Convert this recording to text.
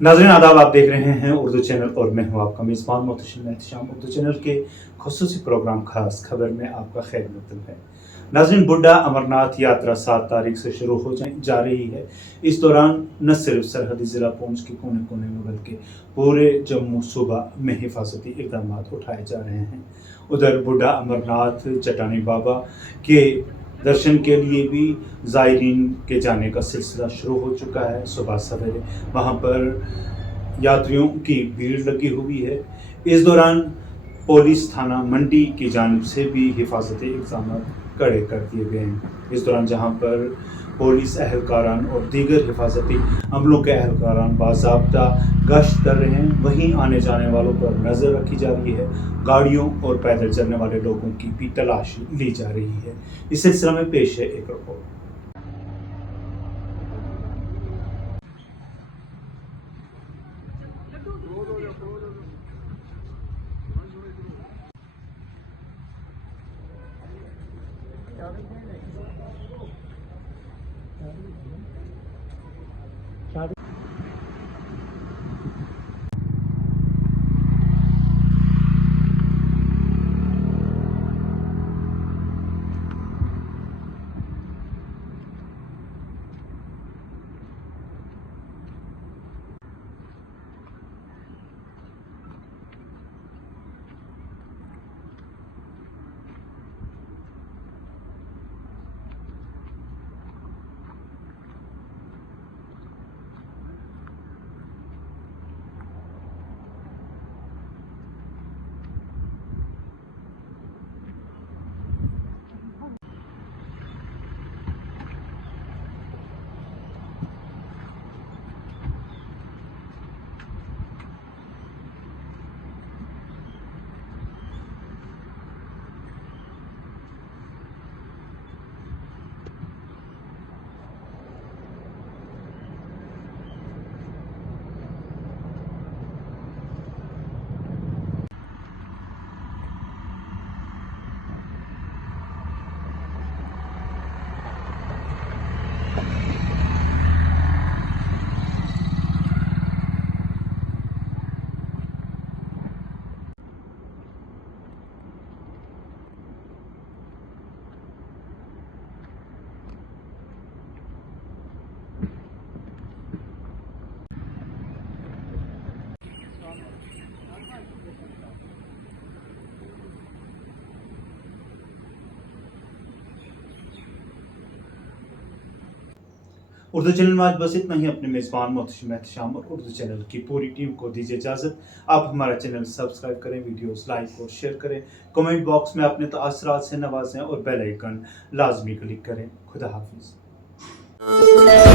नाज़रीन आदाब, आप देख रहे हैं उर्दू चैनल और मैं हूं आपका मेज़बान मोहतशिम एहतशाम। उर्दू चैनल के खुसूसी प्रोग्राम खास खबर में आपका खैर मकदम है। नाज़रीन, बुड्ढा अमरनाथ यात्रा 7 तारीख से शुरू हो जा रही है। इस दौरान न सिर्फ सरहदी ज़िला पूंछ के कोने कोने में बल्कि पूरे जम्मू सूबा में हिफाजती इक़दाम उठाए जा रहे हैं। उधर बुड्ढा अमरनाथ चट्टानी बाबा के दर्शन के लिए भी ज़ायरीन के जाने का सिलसिला शुरू हो चुका है। सुबह सवेरे वहाँ पर यात्रियों की भीड़ लगी हुई है। इस दौरान पुलिस थाना मंडी की जानिब से भी हिफाजती इंतजाम कड़े कर दिए गए हैं। इस दौरान जहाँ पर पुलिस एहलकारान और दीगर हिफाजती अमलों के एहलकारान बाज़ाब्ता गश्त कर रहे हैं, वहीं आने जाने वालों पर नज़र रखी जा रही है। गाड़ियों और पैदल चलने वाले लोगों की भी तलाशी ली जा रही है। इस सिलसिले में पेश है एक रिपोर्ट। उर्दू चैनल में आज बस इतना ही। अपने मेज़बान मोहतशिम एहतशाम और उर्दू चैनल की पूरी टीम को दीजिए इजाज़त। आप हमारा चैनल सब्सक्राइब करें, वीडियोस लाइक और शेयर करें, कमेंट बॉक्स में अपने तासरात से नवाजें और बेल आइकन लाजमी क्लिक करें। खुदा हाफिज़।